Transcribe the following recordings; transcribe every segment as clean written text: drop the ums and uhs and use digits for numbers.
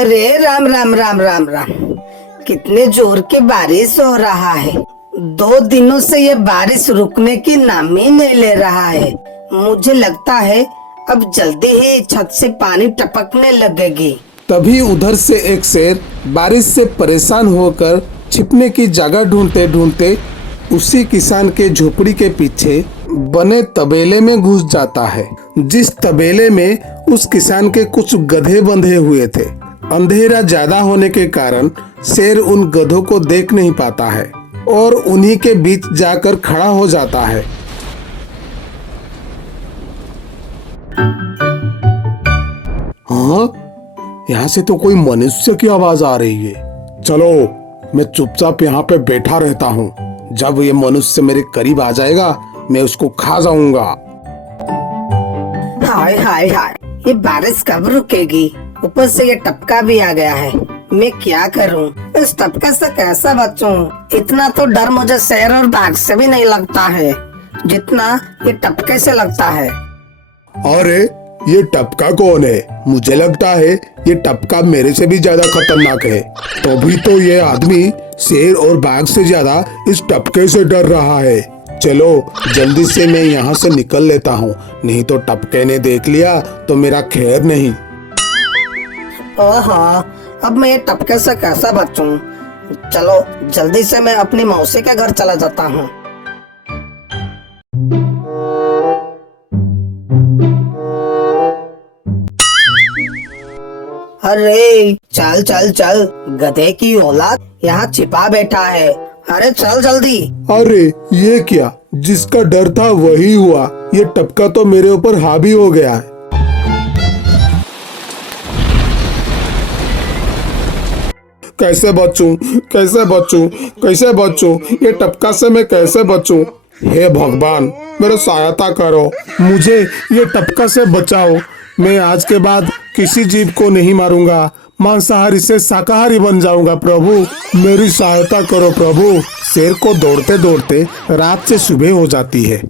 अरे राम राम राम राम राम, कितने जोर की बारिश हो रहा है। 2 दिनों से ये बारिश रुकने की नाम ही नहीं ले रहा है। मुझे लगता है अब जल्दी ही छत से पानी टपकने लगेगी। तभी उधर से एक शेर बारिश से परेशान होकर छिपने की जगह ढूंढते ढूंढते उसी किसान के झोपड़ी के पीछे बने तबेले में घुस जाता है, जिस तबेले में उस किसान के कुछ गधे बंधे हुए थे। अंधेरा ज्यादा होने के कारण शेर उन गधों को देख नहीं पाता है और उन्हीं के बीच जाकर खड़ा हो जाता है। हाँ, यहाँ से तो कोई मनुष्य की आवाज आ रही है। चलो, मैं चुपचाप यहाँ पे बैठा रहता हूँ। जब ये मनुष्य मेरे करीब आ जाएगा मैं उसको खा जाऊंगा। हाय हाय हाय, ये बारिश कब रुकेगी? ऊपर से ये टपका भी आ गया है। मैं क्या करूं? इस टपका से कैसे बचूं? इतना तो डर मुझे शेर और बाघ से भी नहीं लगता है जितना ये टपके से लगता है। अरे, ये टपका कौन है? मुझे लगता है ये टपका मेरे से भी ज्यादा खतरनाक है। तभी तो ये आदमी शेर और बाघ से ज्यादा इस टपके से डर रहा है। चलो जल्दी से मैं यहाँ से निकल लेता हूँ, नहीं तो टपके ने देख लिया तो मेरा खैर नहीं। ओहो, अब मैं ये टपके से कैसे बचूं? चलो जल्दी से मैं अपनी मौसी के घर चला जाता हूँ। अरे चल चल चल, गधे की औलाद यहाँ छिपा बैठा है। अरे चल जल्दी। अरे ये क्या, जिसका डर था वही हुआ। ये टपका तो मेरे ऊपर हावी हो गया है। कैसे बचूं? कैसे बचूं? कैसे बचूं? ये टपका से मैं कैसे बचूं? हे भगवान, मेरा सहायता करो, मुझे ये टपका से बचाओ। मैं आज के बाद किसी जीव को नहीं मारूंगा, मांसाहारी से शाकाहारी बन जाऊंगा। प्रभु मेरी सहायता करो प्रभु। शेर को दौड़ते दौड़ते रात से सुबह हो जाती है।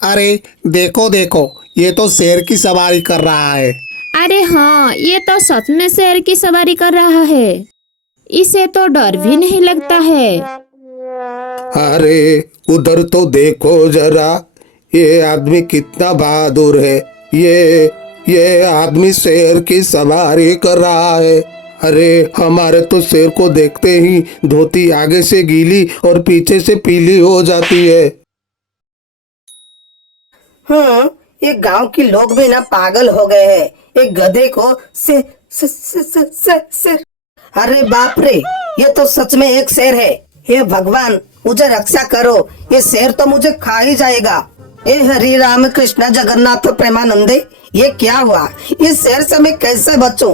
अरे देखो देखो, ये तो शेर की सवारी कर रहा है। अरे हाँ, ये तो सच में शेर की सवारी कर रहा है। इसे तो डर भी नहीं लगता है। अरे उधर तो देखो जरा, ये आदमी कितना बहादुर है। ये आदमी शेर की सवारी कर रहा है। अरे हमारे तो शेर को देखते ही धोती आगे से गीली और पीछे से पीली हो जाती है। ये गांव के लोग भी ना पागल हो गए हैं। एक गधे को से। अरे बाप रे, ये तो सच में एक शेर है। हे भगवान, मुझे रक्षा करो, ये शेर तो मुझे खा ही जाएगा। हे हरि राम कृष्ण जगन्नाथ प्रेमानंदे, ये क्या हुआ? इस शेर से मैं कैसे बचूं?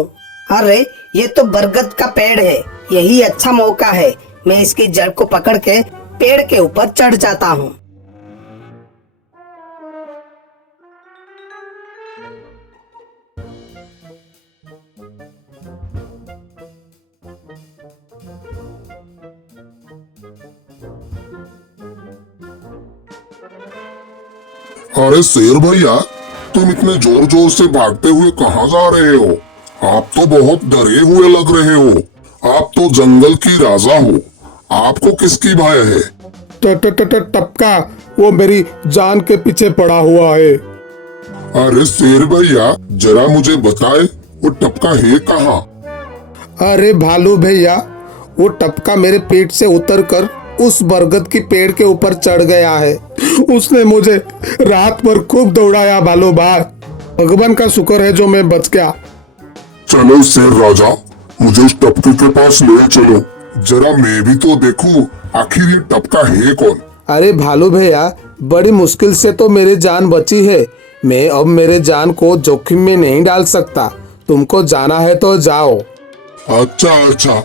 अरे ये तो बरगद का पेड़ है, यही अच्छा मौका है। मैं इसकी जड़ को पकड़ के पेड़ के ऊपर चढ़ जाता हूँ। अरे शेर भैया, तुम इतने जोर जोर से भागते हुए कहाँ जा रहे हो? आप तो बहुत डरे हुए लग रहे हो। आप तो जंगल की राजा हो, आपको किसकी भय है? टपका वो मेरी जान के पीछे पड़ा हुआ है। अरे शेर भैया, जरा मुझे बताए वो टपका है कहाँ? अरे भालू भैया, वो टपका मेरे पेट से उतरकर उस बरगद की पेड़ के ऊपर चढ़ गया है। उसने मुझे रात भर खूब दौड़ाया भालू भाई। भगवान का शुक्र है जो मैं बच गया। चलो शेर राजा, मुझे उस टपके के पास ले चलो, जरा मैं भी तो देखूं आखिर ये टपका है कौन। अरे भालू भैया, बड़ी मुश्किल से तो मेरी जान बची है। मैं अब मेरे जान को जोखिम में नहीं डाल सकता। तुमको जाना है तो जाओ। अच्छा,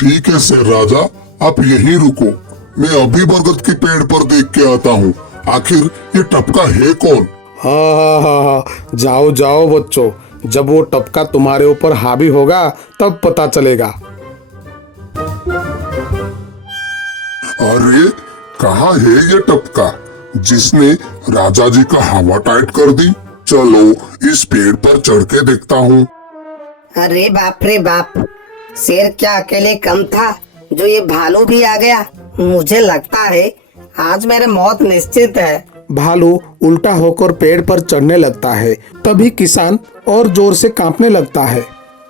ठीक है शेर राजा, आप यहीं रुको, मैं अभी बरगद के पेड़ पर देख के आता हूँ, आखिर ये टपका है कौन। हाँ, जाओ जाओ बच्चों, जब वो टपका तुम्हारे ऊपर हावी होगा तब पता चलेगा। अरे कहाँ है ये टपका? जिसने राजा जी का हवा टाइट कर दी। चलो इस पेड़ पर चढ़ के देखता हूँ। अरे बाप रे बाप, शेर क्या अकेले कम था जो ये भालू भी आ गया। मुझे लगता है आज मेरी मौत निश्चित है। भालू उल्टा होकर पेड़ पर चढ़ने लगता है। तभी किसान और जोर से कांपने लगता है।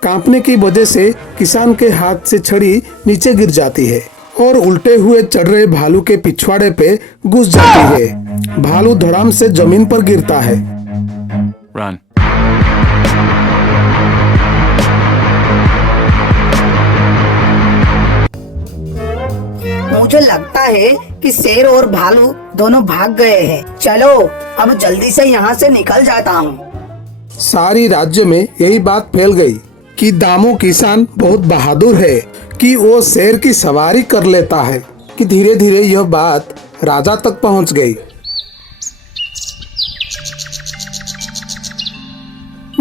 कांपने की वजह से किसान के हाथ से छड़ी नीचे गिर जाती है और उल्टे हुए चढ़ रहे भालू के पिछवाड़े पे घुस जाती है। भालू धड़ाम से जमीन पर गिरता है। Run. मुझे लगता है कि शेर और भालू दोनों भाग गए हैं। चलो अब जल्दी से यहाँ से निकल जाता हूँ। सारी राज्य में यही बात फैल गई कि दामू किसान बहुत बहादुर है कि वो शेर की सवारी कर लेता है। कि धीरे धीरे यह बात राजा तक पहुंच गई।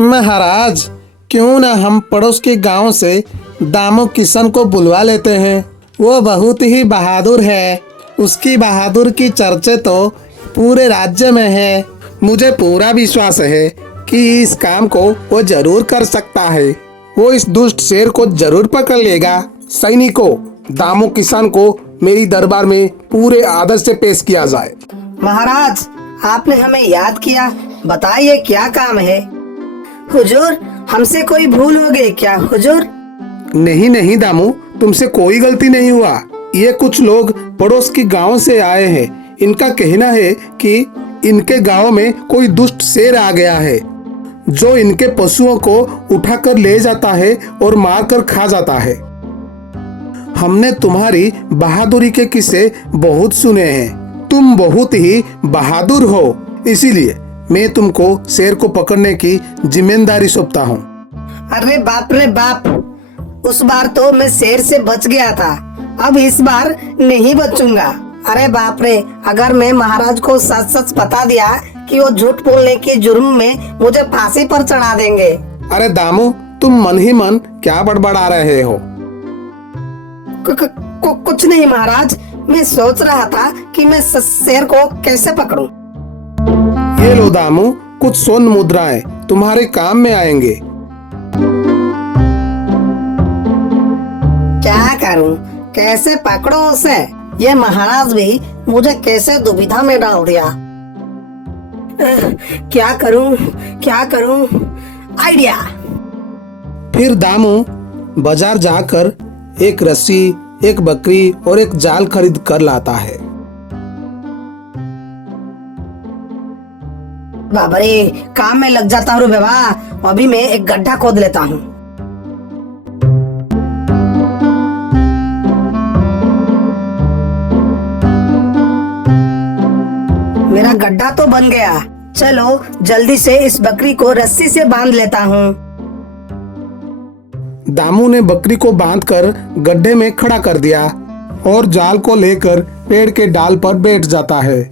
महाराज, क्यों न हम पड़ोस के गांव से दामू किसान को बुलवा लेते हैं। वो बहुत ही बहादुर है। उसकी बहादुर की चर्चे तो पूरे राज्य में है। मुझे पूरा विश्वास है कि इस काम को वो जरूर कर सकता है। वो इस दुष्ट शेर को जरूर पकड़ लेगा। सैनिकों, दामू किसान को मेरी दरबार में पूरे आदर से पेश किया जाए। महाराज, आपने हमें याद किया। बताइए क्या काम है। हुजूर, हमसे कोई भूल हो गई क्या हुजूर? नहीं नहीं दामू, तुमसे कोई गलती नहीं हुआ। ये कुछ लोग पड़ोस के गांव से आए हैं। इनका कहना है कि इनके गांव में कोई दुष्ट शेर आ गया है जो इनके पशुओं को उठाकर ले जाता है और मारकर खा जाता है। हमने तुम्हारी बहादुरी के किस्से बहुत सुने हैं। तुम बहुत ही बहादुर हो, इसीलिए मैं तुमको शेर को पकड़ने की जिम्मेदारी सौंपता हूँ। अरे बाप रे बाप, उस बार तो मैं शेर से बच गया था, अब इस बार नहीं बचूंगा। अरे बाप रे, अगर मैं महाराज को सच सच बता दिया कि वो झूठ बोलने के जुर्म में मुझे फांसी पर चढ़ा देंगे। अरे दामू, तुम मन ही मन क्या बड़बड़ा रहे हो? कुछ नहीं महाराज, मैं सोच रहा था कि मैं शेर को कैसे पकड़ूं। ये लो दामू, कुछ स्वर्ण मुद्राएं तुम्हारे काम में आएंगे। क्या करूं, कैसे पकड़ूं उसे? ये महाराज भी मुझे कैसे दुविधा में डाल दिया। क्या करूं? आइडिया। फिर दामू बाजार जाकर एक रस्सी, एक बकरी और एक जाल खरीद कर लाता है। बाबा रे, काम में लग जाता हूँ बाबा। अभी मैं एक गड्ढा खोद लेता हूँ। मेरा गड्ढा तो बन गया। चलो जल्दी से इस बकरी को रस्सी से बांध लेता हूँ। दामू ने बकरी को बांधकर गड्ढे में खड़ा कर दिया और जाल को लेकर पेड़ के डाल पर बैठ जाता है।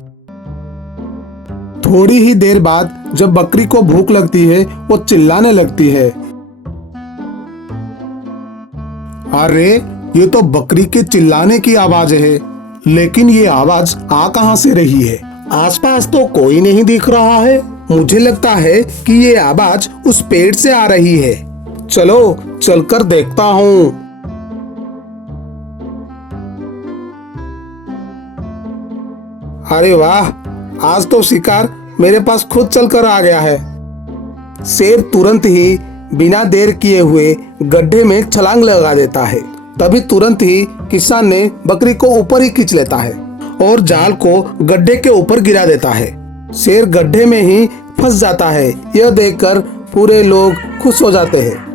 थोड़ी ही देर बाद जब बकरी को भूख लगती है, वो चिल्लाने लगती है। अरे, ये तो बकरी के चिल्लाने की आवाज है, लेकिन ये आवाज आ कहां से रही है? आसपास तो कोई नहीं दिख रहा है। मुझे लगता है कि ये आवाज उस पेड़ से आ रही है। चलो चलकर देखता हूँ। अरे वाह, आज तो शिकार मेरे पास खुद चलकर आ गया है। शेर तुरंत ही बिना देर किए हुए गड्ढे में छलांग लगा देता है। तभी तुरंत ही किसान ने बकरी को ऊपर ही खींच लेता है और जाल को गड्ढे के ऊपर गिरा देता है। शेर गड्ढे में ही फंस जाता है। यह देखकर पूरे लोग खुश हो जाते हैं।